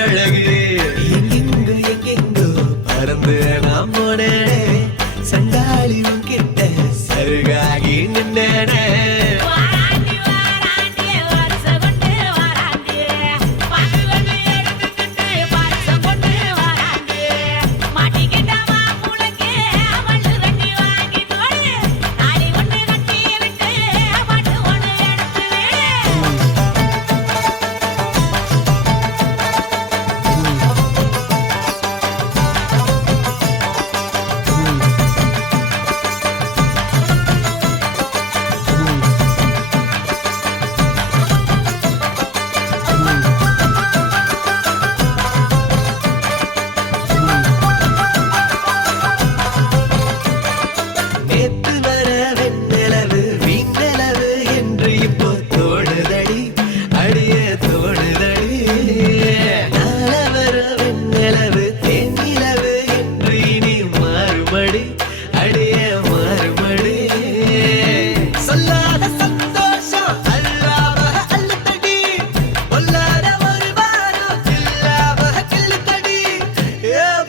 திரளவில்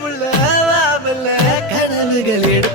புள்ள கனவுகள் எடு